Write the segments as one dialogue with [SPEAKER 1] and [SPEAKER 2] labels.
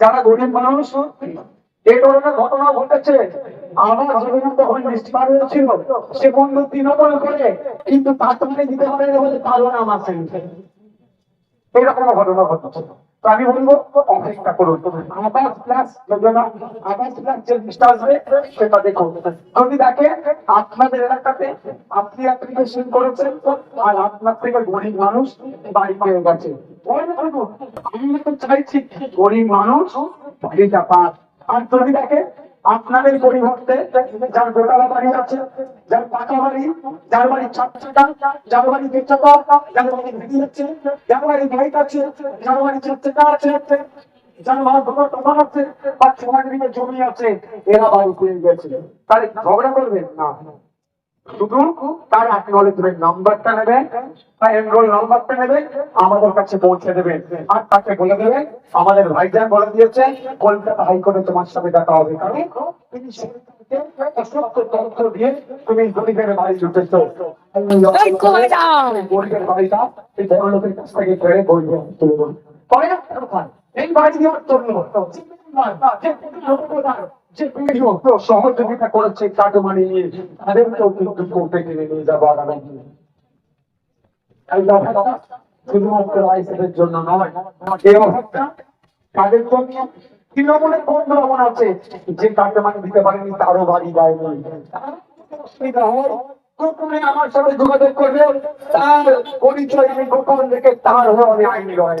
[SPEAKER 1] যারা গরিব মানুষ ধরনের ঘটনা ঘটেছে। আমার জীবনে তখন সে বন্ধু তৃণমূল করে, কিন্তু তাকে দিতে পারে বলে পারব নাম আমার এরকম ঘটনা ঘটেছে তো আমি বলব, অপেক্ষা করুন। আবাস আপনাদের আপনার গরিব মানুষ বাড়িটা পাক। আর দেখে আপনাদের পরিবর্তে যার দোতলা বাড়ি আছে, যার পাকা বাড়ি, যার বাড়ি চার চাকা যার বাড়ি দু চাকা যার বাড়ি গাড়ি আছে, যার বাড়ি বাইক আছে, যার বাড়ি চার চাকা আছে যার মা দুটো টাকা আছে পাঁচ ছ জমি আছে এরা বাড়ি পেয়ে গেছে তাহলে ঝগড়া করবেন না। শুধু তার অ্যাকনোলেজমেন্ট নাম্বারটা নেবেন বা এনরোল নাম্বারটা নেবেন আমাদের কাছে পৌঁছে দেবেন আর তাকে বলে দেবেন আমাদের ভাইজান বলে দিয়েছে কলকাতা হাইকোর্টে তোমার সাথে দেখা হবে। কারণ তিনি অসত্য তথ্য দিয়ে তুমি গরিবের বাড়ি জুটেছ গরিবের বাড়িটা এই বড় লোকের কাছ থেকে ফেরে গরিবের তুলে পরে এই যে সহযোগিতা করেছে নিয়ে টেনে নিয়ে শুধুমাত্র রাইসের জন্য নয় কাদের জন্য তৃণমূলের বন্ধু এমন আছে যে কাটমানি দিতে পারেনি তারও বাড়ি গোপনে আমার সাথে যোগাযোগ করবে তার পরিচয় গোপন রেখে তার হয়ে আমি আইনি লড়াই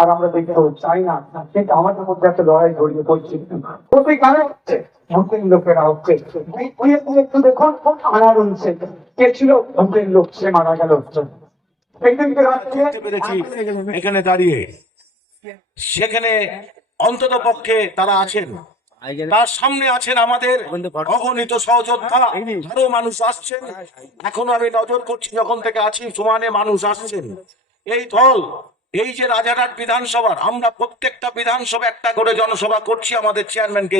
[SPEAKER 1] আর আমরা চাই না কিন্তু আমাদের মধ্যে একটা লড়াই পড়ছে। প্রতি কারণ হচ্ছে ভূতের লোকেরা হচ্ছে। একটু দেখুন আনারুল শেখ কে ছিল? ভূতের লোক, সে মারা গেল।
[SPEAKER 2] এখানে দাঁড়িয়ে। সেখানে অন্তত পক্ষে তারা আছেন। তার সামনে আছেন আমাদের অগণিত সহযোদ্ধা। আরও মানুষ আসছেন। এখনও আমি নজর করছি, যখন থেকে আছি, সমানে মানুষ আসছেন। এই দল এই যে রাজারহাট বিধানসভার, আমরা প্রত্যেকটা বিধানসভা একটা করে জনসভা করছি আমাদের চেয়ারম্যানকে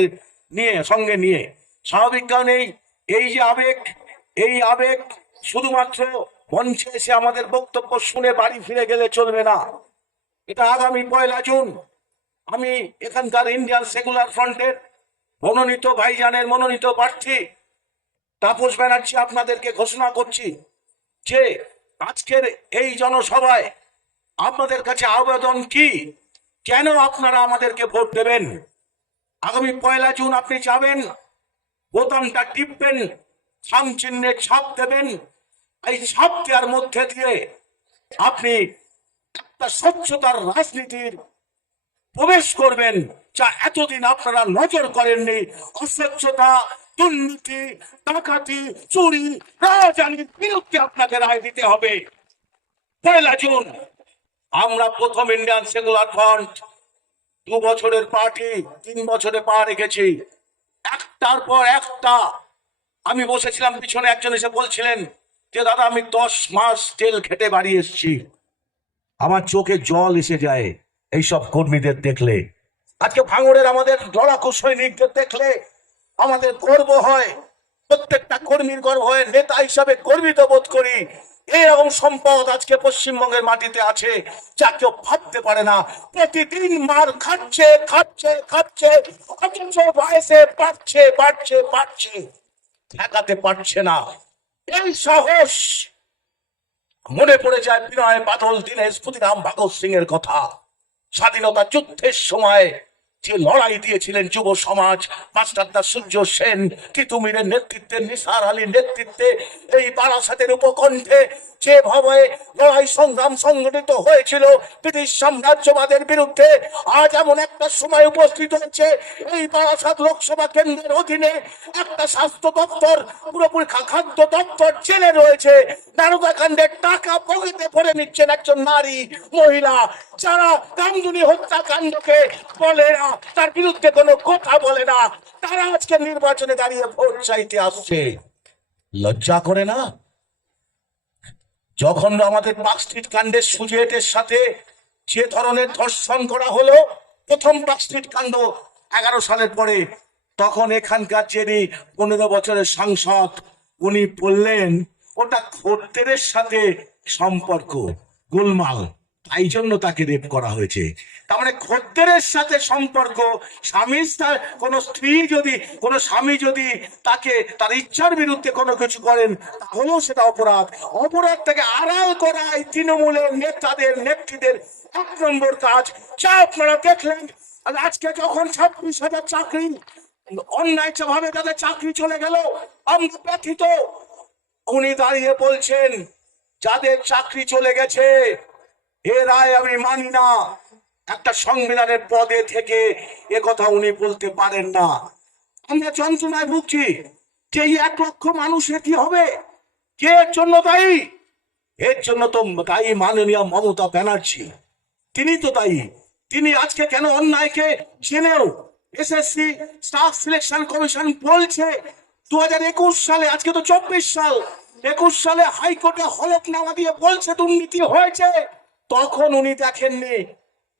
[SPEAKER 2] নিয়ে, সঙ্গে নিয়ে। স্বাভাবিক কারণেই এই যে আবেগ, এই আবেগ শুধুমাত্র মঞ্চে এসে আমাদের বক্তব্য শুনে বাড়ি ফিরে গেলে চলবে না। এটা আগামী পয়লা জুন। আমি এখানকার ইন্ডিয়ান সেকুলার ফ্রন্টের মনোনীত ভাইজানের মনোনীত প্রার্থী তাপস ব্যানার্জি আপনাদেরকে ঘোষণা করছি যে আজকের এই জনসভায় আপনাদের কাছে আবেদন কি? কেন আপনারা আমাদেরকে ভোট দেবেন? আগামী পয়লা জুন আপনি যাবেন, বোতামটা টিপবেন খাম চিহ্নে ছাপ দেবেন। এই ছাপ দেওয়ার মধ্যে দিয়ে আপনি একটা স্বচ্ছতার রাজনীতির প্রবেশ করবেন, যা এতদিন আপনারা নজর করেননি। অস্বচ্ছতা, দুর্নীতি, ডাকাতি, চুরি রাজনীতির বিরুদ্ধে আপনাকে রায় দিতে হবে। পয়লা জুন আমরা প্রথম ইন্ডিয়ান সেকুলার ফ্রন্ট দু বছরের পার্টি তিন বছরে পা রেখেছি। একটার পর একটা আমি বসেছিলাম, পিছনে একজন এসে বলছিলেন যে, দাদা, আমি দশ মাস জেল খেটে বাড়ি এসেছি। আমার চোখে জল এসে যায় এইসব কর্মীদের দেখলে। আজকে ভাঙড়ের আমাদের লড়াকু সৈনিকদের দেখলে আমাদের গর্ব হয়। প্রত্যেকটা কর্মীর গর্ব হয়। নেতা হিসাবে গর্বিত বোধ করি। এরকম সম্পদ আজকে পশ্চিমবঙ্গের মাটিতে আছে, যা কেউ ভাবতে পারে না। প্রতিদিন মার খাচ্ছে খাচ্ছে খাচ্ছে, অথচ বয়সে বাড়ছে বাড়ছে বাড়ছে, ঠেকাতে পারছে না। এই সাহস! মনে পড়ে যায় বিনয় বাদল, দীনেশ, ক্ষুদিরাম ভগৎ সিং এর কথা। স্বাধীনতা যুদ্ধের সময় যে লড়াই দিয়েছিলেন যুব সমাজ মাস্টারদা সূর্য সেন তিতুমিরের নেতৃত্বে, নিসার আলীর নেতৃত্বে, এই বারাসাতের উপকণ্ঠে যেভাবে লড়াই সংগ্রাম সংগঠিত হয়েছিল, ব্রিটিশ সাম্রাজ্যবাদের বিরুদ্ধে, আজ এমন একটা সময় উপস্থিত হচ্ছে এই বারাসাত লোকসভা কেন্দ্রের অধীনে একটা স্বাস্থ্য দপ্তর, পুরোপুরি খাদ্য দপ্তর জেলে রয়েছে, নারদা কাণ্ডের টাকা পকেটে ভরে নিচ্ছেন একজন নারী, মহিলা, যারা কামদুনি হত্যাকাণ্ডকে বলে না। তার বিরুদ্ধে কোনো কথা বলে না। তারা আজকে নির্বাচনে দাঁড়িয়ে ভোট চাইতে আসছে। লজ্জা করে না? যখন আমাদের পার্কস্ট্রিট কাণ্ডের সুজেটের সাথে যে ধরনের ধর্ষণ করা হলো, প্রথম পার্কস্ট্রিট কাণ্ড এগারো সালের পরে, তখন এখানকার যিনি পনেরো বছরের সাংসদ, উনি বললেন, ওটা খদ্দেরের সাথে সম্পর্ক, গোলমাল। তাই জন্য তাকে রেপ করা হয়েছে। তার মানে খদ্দেরের সাথে সম্পর্ক। স্বামীর কোনো স্ত্রী যদি, কোনো স্বামী যদি তাকে, তার ইচ্ছার বিরুদ্ধে কোনো কিছু করেন, তাহলেও সেটা অপরাধ। অপরাধ থেকে আড়াল করা এই তৃণমূলের নেতাদের, নেত্রীদের এক নম্বর কাজ। যা আপনারা দেখলেন, আর আজকে যখন ছাব্বিশ হাজার চাকরি, অন্যায় ভাবে তাদের চাকরি চলে গেল, আমরা ব্যথিত। উনি দাঁড়িয়ে বলছেন, যাদের চাকরি চলে গেছে এ রায় আমি মানি না। একটা সংবিধানের পদে থেকে এ কথা উনি বলতে পারেন না। আমরা যন্ত্রণায় ভুগছি যে এক লক্ষ মানুষের কি হবে? কে এর জন্য দায়ী? এর জন্য তো দায়ী মাননীয় মমতা ব্যানার্জি। তিনি তো দায়ী। তিনি আজকে কেন অন্যায়কে জেনেও এসএসসি স্টাফ সিলেকশন কমিশন বলছে দু হাজার একুশ সালে, আজকে তো চব্বিশ সাল, একুশ সালে হাইকোর্টে হলফনামা দিয়ে বলছে দুর্নীতি হয়েছে। তখন উনি দেখেননি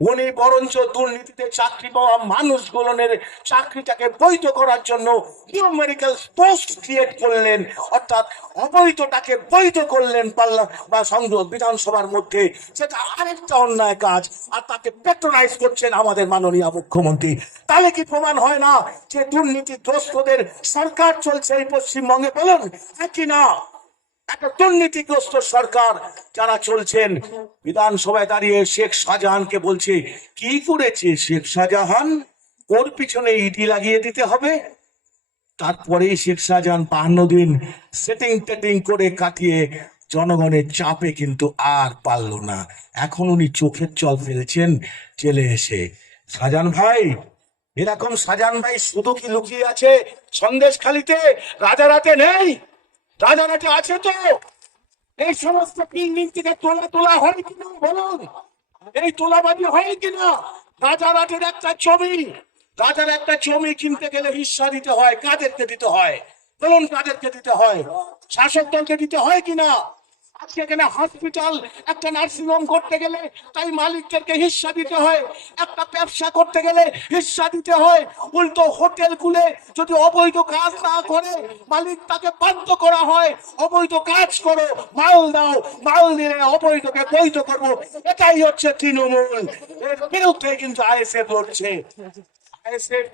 [SPEAKER 2] উনি বরঞ্চ দুর্নীতিতে চাকরি পাওয়া মানুষগুলোনের চাকরিটাকে বৈধ করার জন্য নিউমেরিক্যাল পোস্ট ক্রিয়েট করলেন, অর্থাৎ অবৈধটাকে বৈধ করলেন পাল্লা বা সংসদ বিধানসভার মধ্যে। সেটা আরেকটা অন্যায় কাজ, আর তাকে পেট্রোনাইজ করছেন আমাদের মাননীয় মুখ্যমন্ত্রী। তাহলে কি প্রমাণ হয় না যে দুর্নীতিগ্রস্তদের সরকার চলছে এই পশ্চিমবঙ্গে বলুন? হ্যাঁ কি না? একটা দুর্নীতিগ্রস্ত সরকার যারা চলছেন। বিধানসভায় দাঁড়িয়ে শেখ শাহজাহানকে বলছে, কি করেছে শেখ শাহজাহান? ওর পিছনে ইডি লাগিয়ে দিতে হবে? তারপরে শেখ শাহজাহান বাহান্ন দিন সেটিং টেটিং করে কাটিয়ে জনগণের চাপে কিন্তু আর পারল না। এখন উনি চোখের জল ফেলছেন, জেলে এসে। শাহজাহান ভাই, এরকম শাহজাহান ভাই শুধু কি লুকিয়ে আছে সন্দেশ খালিতে? রাজারাতে নেই? রাজারাতে আছে তো? এই সমস্ত পিংলিং থেকে তোলা তোলা হয় কিনা বলুন? এই তোলাবাজি হয় কিনা? রাজারাটের একটা ছবি। রাজার একটা ছবি কিনতে গেলে হিস্সা দিতে হয়, কাদেরকে দিতে হয়? বলুন কাদেরকে দিতে হয়? শাসক দলকে দিতে হয় কিনা? আজকে এখানে হসপিটাল একটা নার্সিং হোম করতে গেলে তাই মালিকদেরকে দিতে হয়। একটা ব্যবসা করতে গেলে দিতে হয়। উল্টো হোটেল খুলে যদি অবৈধ কাজ না করে, মালিক তাকে বাধ্য করা হয়। অবৈধ কাজ করো, মাল দাও, মাল দিলে অবৈধকে বৈধ করব। এটাই হচ্ছে তৃণমূল। এর বিরুদ্ধে কিন্তু আইএসএফ লড়ছে। আইএসএফ